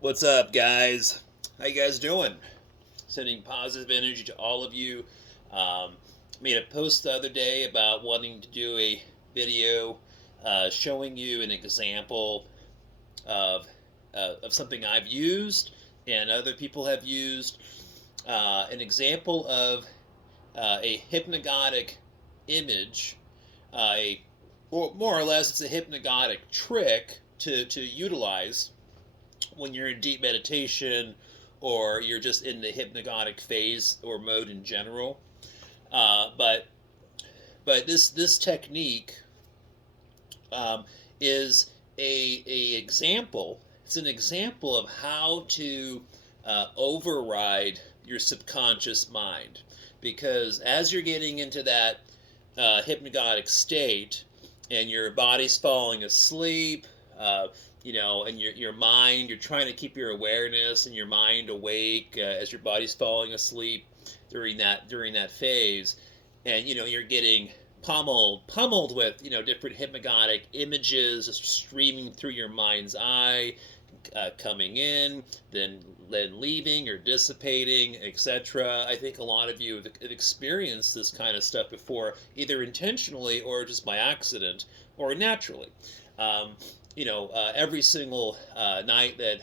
What's up, guys? How you guys doing? Sending positive energy to all of you. Um, Made a post the other day about wanting to do a video showing you an example of something I've used and other people have used. An example of a hypnagogic image, a or more or less, it's a hypnagogic trick to utilize when you're in deep meditation or you're just in the hypnagogic phase or mode in general. Uh, but but this technique um, is a example. It's an example of how to override your subconscious mind, because as you're getting into that hypnagogic state and your body's falling asleep, and your mind, you're trying to keep your awareness and your mind awake as your body's falling asleep during that phase, and you're getting pummeled with different hypnagogic images just streaming through your mind's eye, coming in, then leaving or dissipating, etc. I think a lot of you have experienced this kind of stuff before, either intentionally or just by accident or naturally. Um, every single night that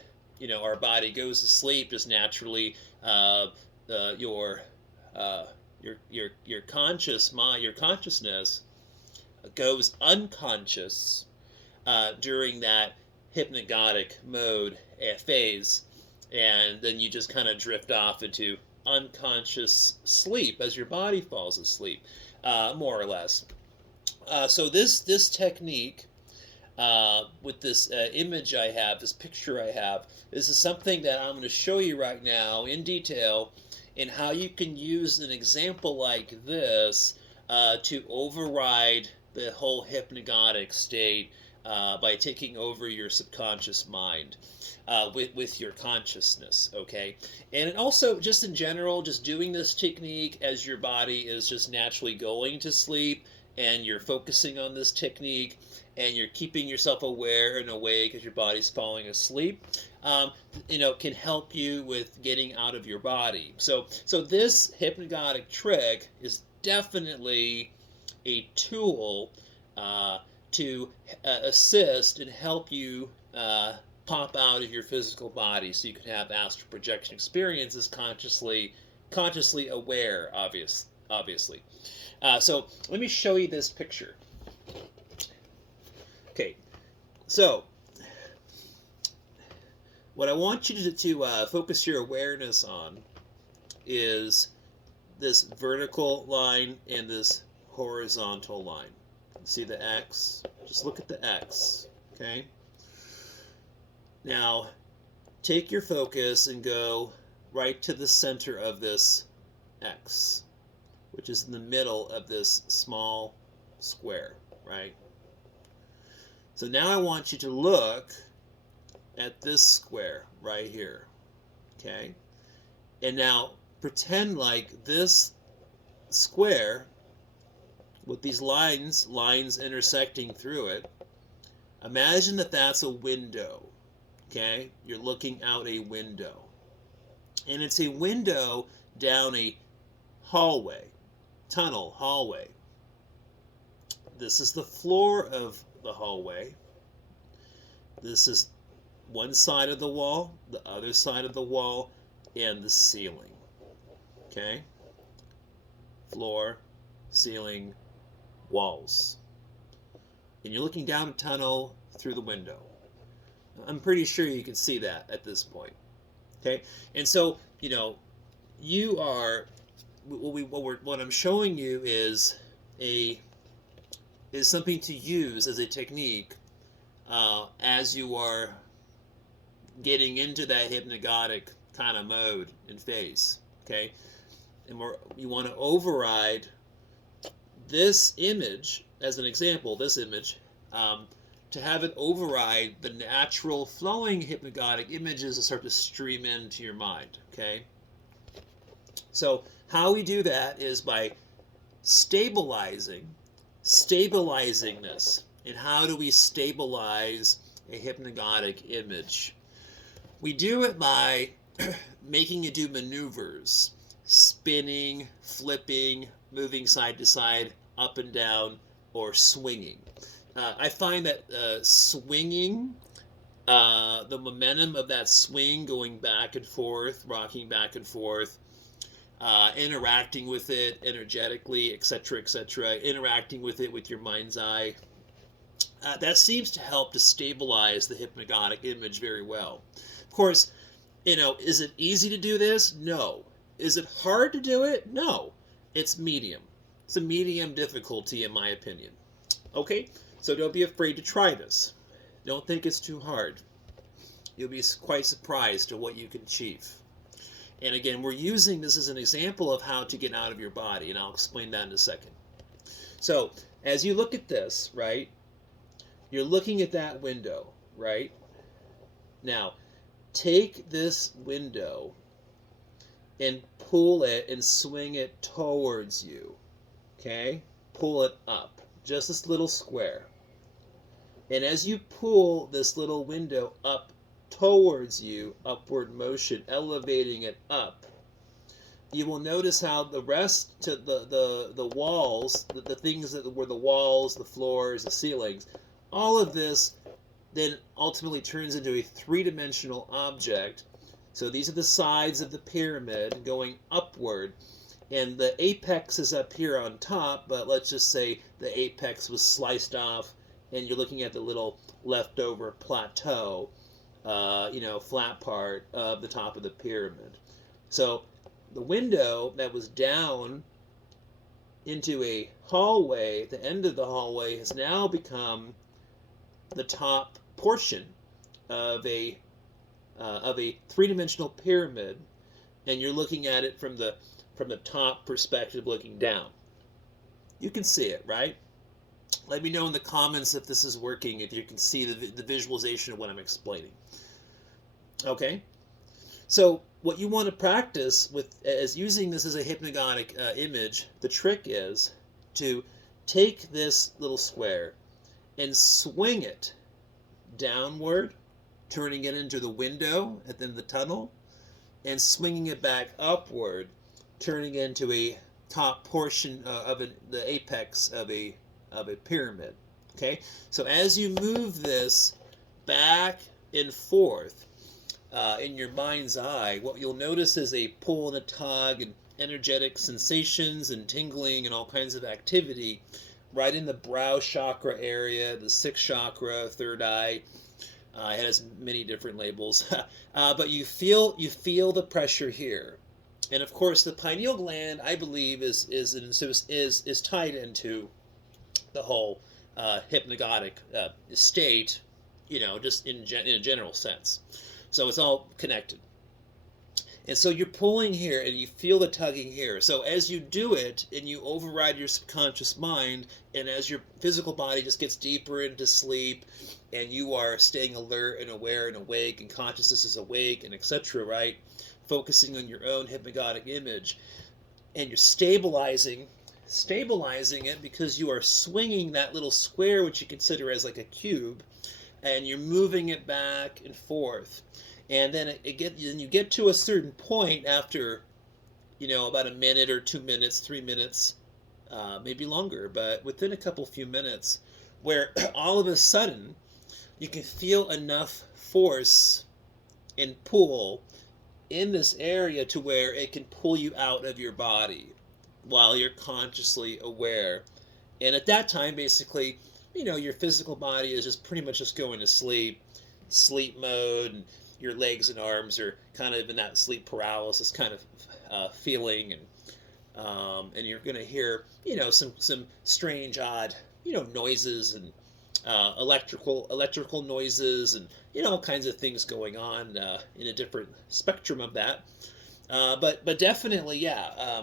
our body goes to sleep, just naturally, your conscious mind, your consciousness goes unconscious during that hypnagogic mode phase, and then you just kind of drift off into unconscious sleep as your body falls asleep, more or less. So this technique, with this image I have, this picture I have, this is something that I'm going to show you right now in detail, in how you can use an example like this to override the whole hypnagogic state by taking over your subconscious mind with your consciousness, okay? And also, just in general, just doing this technique as your body is just naturally going to sleep, and you're focusing on this technique, and you're keeping yourself aware and awake as your body's falling asleep, can help you with getting out of your body. So this hypnagogic trick is definitely a tool to assist and help you pop out of your physical body, so you can have astral projection experiences consciously aware, obviously. So let me show you this picture. Okay, so what I want you to focus your awareness on is this vertical line and this horizontal line. See the X? Just look at the X, okay? Now, take your focus and go right to the center of this X, which is in the middle of this small square, right? So now I want you to look at this square right here, okay? And now pretend like this square with these lines intersecting through it, imagine that that's a window, okay? You're looking out a window. And it's a window down a hallway, hallway. This is the floor of the hallway. This is one side of the wall, the other side of the wall, and the ceiling. Okay? Floor, ceiling, walls. And you're looking down a tunnel through the window. I'm pretty sure you can see that at this point. Okay? And so, you are what I'm showing you is something to use as a technique as you are getting into that hypnagogic kind of mode and phase, okay? And you want to override this image, as an example, this image, to have it override the natural flowing hypnagogic images that start to stream into your mind, okay? So how we do that is by stabilizing this. And how do we stabilize a hypnagogic image? We do it by making you do maneuvers, spinning, flipping, moving side to side, up and down, or swinging. I find that swinging, the momentum of that swing going back and forth, rocking back and forth, interacting with it energetically, etc., interacting with it with your mind's eye, that seems to help to stabilize the hypnagogic image very well. Of course, is it easy to do this? No. Is it hard to do it? No. It's medium. It's a medium difficulty in my opinion. Okay, so don't be afraid to try this. Don't think it's too hard. You'll be quite surprised at what you can achieve. And again, we're using this as an example of how to get out of your body, and I'll explain that in a second. So, as you look at this, right, you're looking at that window, right? Now, take this window and pull it and swing it towards you, okay? Pull it up, just this little square. And as you pull this little window up towards you, upward motion, elevating it up, you will notice how the rest to the walls, the things that were the walls, the floors, the ceilings, all of this then ultimately turns into a three-dimensional object. So these are the sides of the pyramid going upward, and the apex is up here on top, but let's just say the apex was sliced off and you're looking at the little leftover plateau, flat part of the top of the pyramid. So the window that was down into a hallway, the end of the hallway, has now become the top portion of a three-dimensional pyramid, and you're looking at it from the top perspective, looking down. You can see it, right? Let me know in the comments if this is working, if you can see the visualization of what I'm explaining. Okay, so what you want to practice with as using this as a hypnagogic image, the trick is to take this little square and swing it downward, turning it into the window at the end of the tunnel, and swinging it back upward, turning it into a top portion of the apex of a pyramid. Okay, so as you move this back and forth in your mind's eye, what you'll notice is a pull and a tug and energetic sensations and tingling and all kinds of activity right in the brow chakra area, the sixth chakra, third eye. It has many different labels, but you feel the pressure here, and of course the pineal gland, I believe, is tied into the whole hypnagogic state, just in a general sense. So it's all connected. And so you're pulling here and you feel the tugging here. So as you do it and you override your subconscious mind, and as your physical body just gets deeper into sleep and you are staying alert and aware and awake and consciousness is awake and etc., right? Focusing on your own hypnagogic image, and you're stabilizing it because you are swinging that little square, which you consider as like a cube, and you're moving it back and forth. And then you get to a certain point after, about a minute or 2 minutes, 3 minutes, maybe longer, but within a few minutes, where all of a sudden you can feel enough force and pull in this area to where it can pull you out of your body while you're consciously aware. And at that time, basically, your physical body is just pretty much just going to sleep mode, and your legs and arms are kind of in that sleep paralysis kind of feeling, and you're going to hear some strange, odd noises and electrical noises and all kinds of things going on in a different spectrum of that. But definitely, yeah,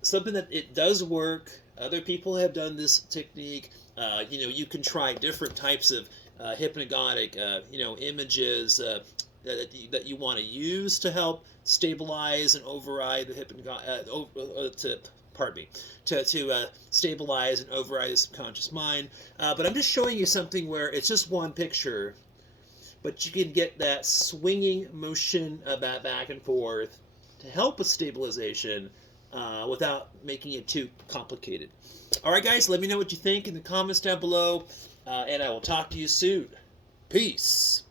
something that it does work. Other people have done this technique. You can try different types of hypnagogic, images that you want to use to help stabilize and override the to stabilize and override the subconscious mind. But I'm just showing you something where it's just one picture, but you can get that swinging motion of that back and forth to help with stabilization without making it too complicated. All right, guys, let me know what you think in the comments down below, and I will talk to you soon. Peace.